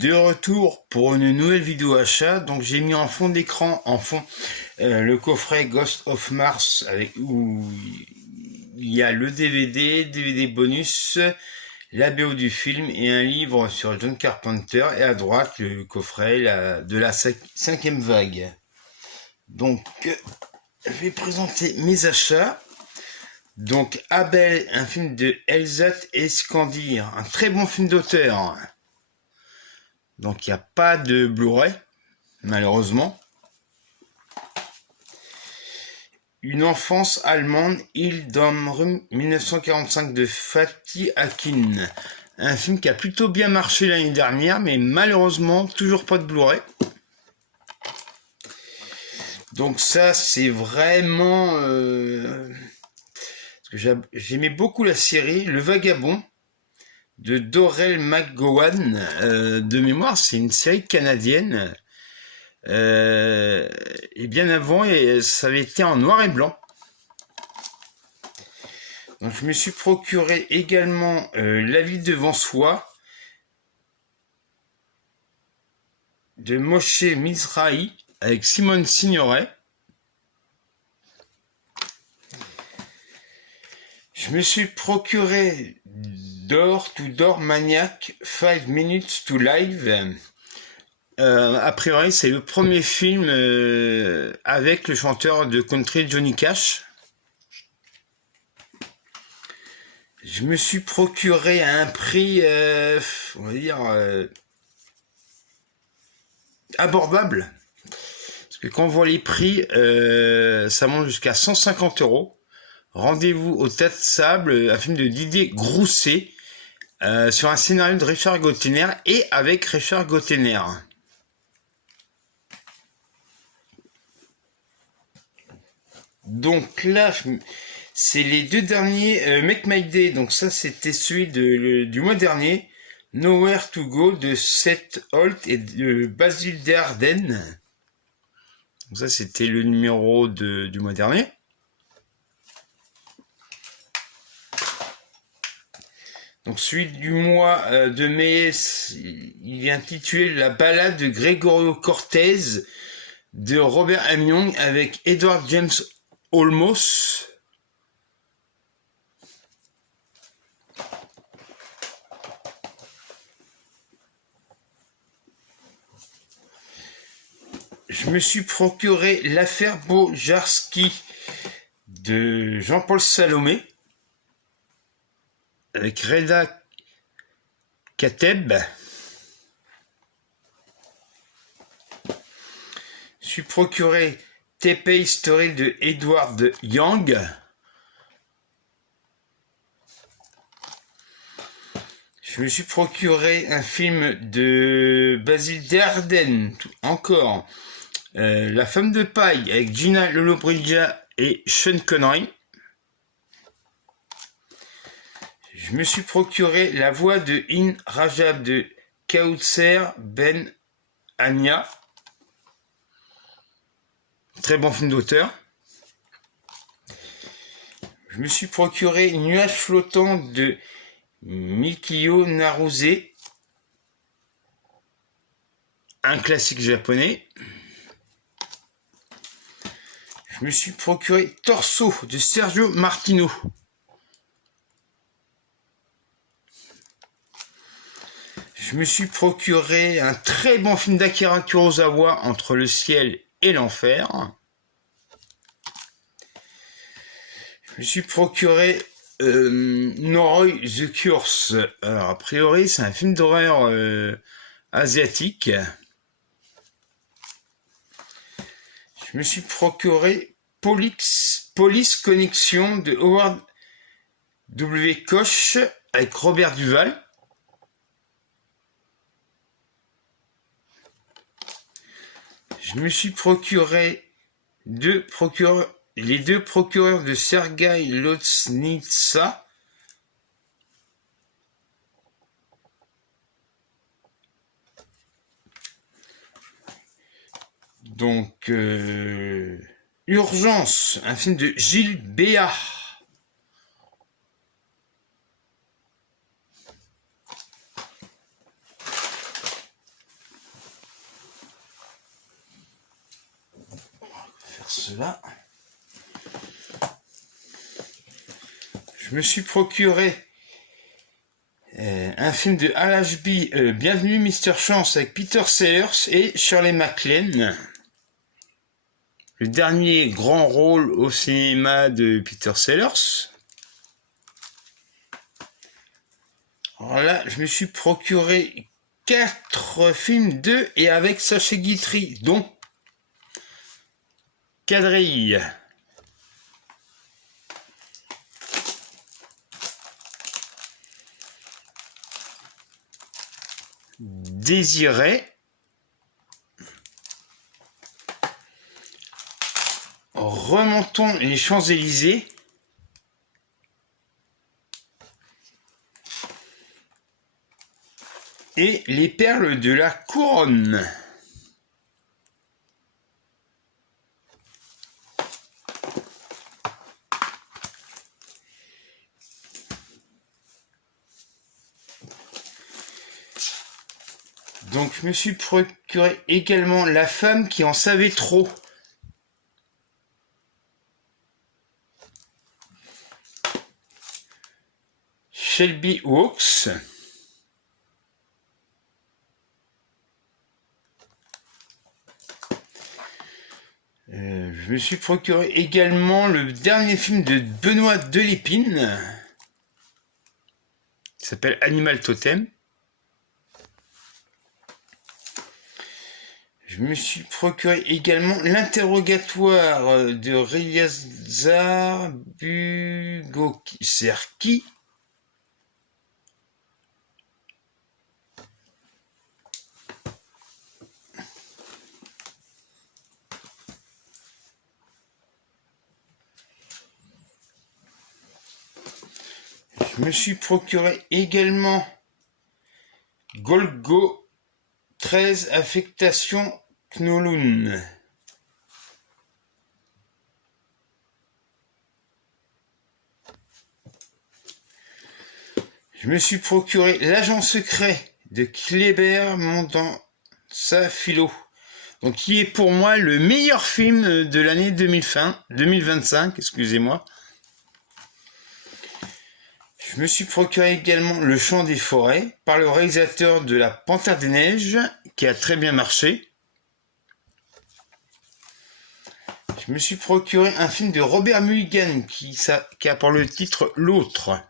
de retour pour une nouvelle vidéo achat. Donc j'ai mis en fond d'écran, le coffret Ghost of Mars où il y a le DVD bonus, la BO du film et un livre sur John Carpenter, et à droite le coffret de la cinquième vague. Donc je vais présenter mes achats. Donc Abel, un film de Elzat Escandir, un très bon film d'auteur. Donc il n'y a pas de Blu-ray, malheureusement. Une enfance allemande, Hildamrum 1945 de Fatih Akin. Un film qui a plutôt bien marché l'année dernière, mais malheureusement toujours pas de Blu-ray. Donc ça c'est vraiment... j'aimais beaucoup la série Le Vagabond de Dorrell McGowan. De mémoire, c'est une série canadienne. Et bien avant, ça avait été en noir et blanc. Donc je me suis procuré également La vie devant soi de Moshe Mizrahi avec Simone Signoret. Je me suis procuré Door to Door Maniac 5 Minutes to Live. A priori, c'est le premier film avec le chanteur de country Johnny Cash. Je me suis procuré à un prix, on va dire, abordable. Parce que quand on voit les prix, ça monte jusqu'à 150 €. Rendez-vous au Tas de Sable, un film de Didier Grousset, sur un scénario de Richard Gottener et avec Richard Gottener. Donc là, c'est les deux derniers Make My Day. Donc ça, c'était celui du mois dernier, Nowhere to Go de Seth Holt et de Basil Desjardins. Donc ça, c'était le numéro du mois dernier. Donc celui du mois de mai, il est intitulé La balade de Gregorio Cortez de Robert M. Young avec Edward James Olmos. Je me suis procuré L'affaire Bojarski de Jean-Paul Salomé avec Reda Kateb. Je suis procuré Tepe Story de Edward Young. Je me suis procuré un film de Basil Desjardins, encore, La femme de paille avec Gina Lollobrigida et Sean Connery. Je me suis procuré La voix de In Rajab de Kaoutser Ben Ania. Très bon film d'auteur. Je me suis procuré Nuage flottant de Mikio Naruse. Un classique japonais. Je me suis procuré Torso de Sergio Martino. Je me suis procuré un très bon film d'Akira Kurosawa, Entre le ciel et l'enfer. Je me suis procuré Noroi the Curse. Alors a priori c'est un film d'horreur asiatique. Je me suis procuré Police Connection de Howard W. Koch avec Robert Duval. Je me suis procuré les deux procureurs de Sergueï Loznitsa. Donc, Urgence, un film de Gilles Béat. cela. Je me suis procuré un film de Al Ashby, Bienvenue Mr. Chance, avec Peter Sellers et Shirley MacLaine. Le dernier grand rôle au cinéma de Peter Sellers. Alors là, je me suis procuré 4 films de et avec Sacha Guitry, dont Quadrille, Désiré, Remontons les Champs-Élysées, et Les Perles de la Couronne. Donc je me suis procuré également La femme qui en savait trop. Shelby Wokes. Je me suis procuré également le dernier film de Benoît Delépine, qui s'appelle Animal Totem. Je me suis procuré également l'interrogatoire de Ryazar Bugokserki. Je me suis procuré également Golgo 13 Affectation Knoloun. Je me suis procuré L'agent secret de Kléber Mondanza-Philo, donc qui est pour moi le meilleur film de l'année 2025, excusez-moi. Je me suis procuré également Le chant des forêts par le réalisateur de La Panthère des Neiges, qui a très bien marché. Je me suis procuré un film de Robert Mulligan qui a pour le titre L'autre.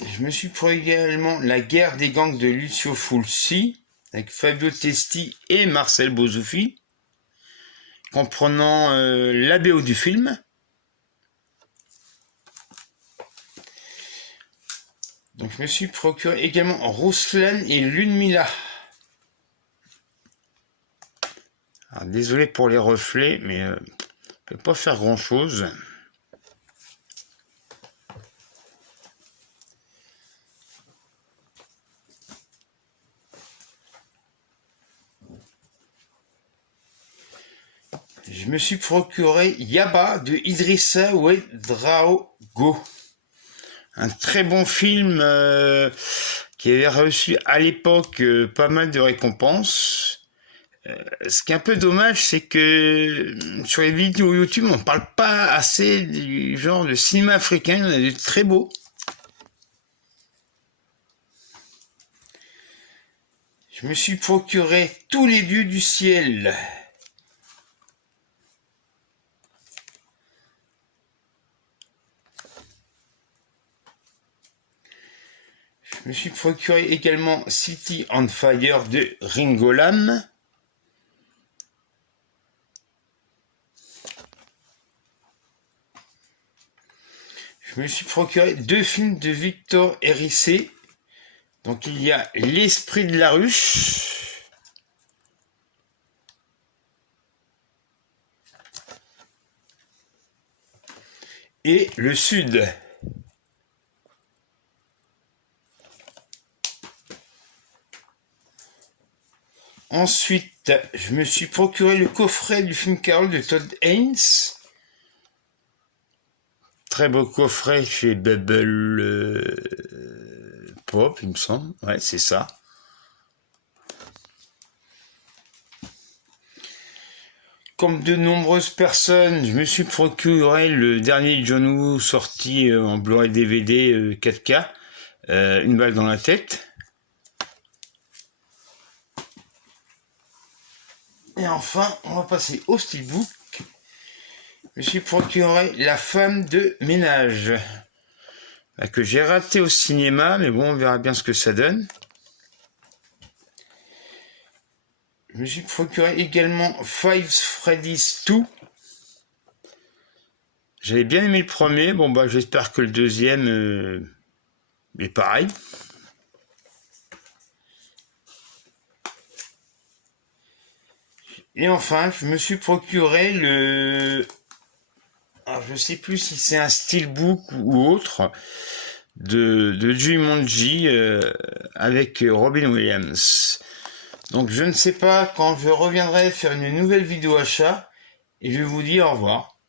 Je me suis procuré également La guerre des gangs de Lucio Fulci avec Fabio Testi et Marcel Bozzoufi, comprenant la BO du film. Donc je me suis procuré également Ruslan et Ludmilla. Alors, désolé pour les reflets, mais je ne peux pas faire grand chose. Je me suis procuré Yaba de Idrissa Ouedraogo. Un très bon film qui avait reçu à l'époque pas mal de récompenses. Ce qui est un peu dommage, c'est que sur les vidéos YouTube, on ne parle pas assez du genre de cinéma africain. Il y en a des très beaux. Je me suis procuré Tous les dieux du ciel. Je me suis procuré également City on Fire de Ringo Lam. Je me suis procuré 2 films de Victor Hérissé. Donc il y a L'esprit de la ruche et Le Sud. Ensuite, je me suis procuré le coffret du film Carol de Todd Haynes. Très beau coffret chez Bubble Pop, il me semble. Ouais, c'est ça. comme de nombreuses personnes, je me suis procuré le dernier John Woo sorti en Blu-ray DVD 4K, Une balle dans la tête. Et enfin, on va passer au steelbook. Je me suis procuré La femme de ménage, que j'ai raté au cinéma, mais bon, on verra bien ce que ça donne. Je me suis procuré également Five Freddy's 2. J'avais bien aimé le premier, bon bah j'espère que le deuxième est pareil. Et enfin, je me suis procuré le... Alors, je sais plus si c'est un steelbook ou autre, de Jumanji avec Robin Williams. Donc je ne sais pas quand je reviendrai faire une nouvelle vidéo achat, et je vous dis au revoir.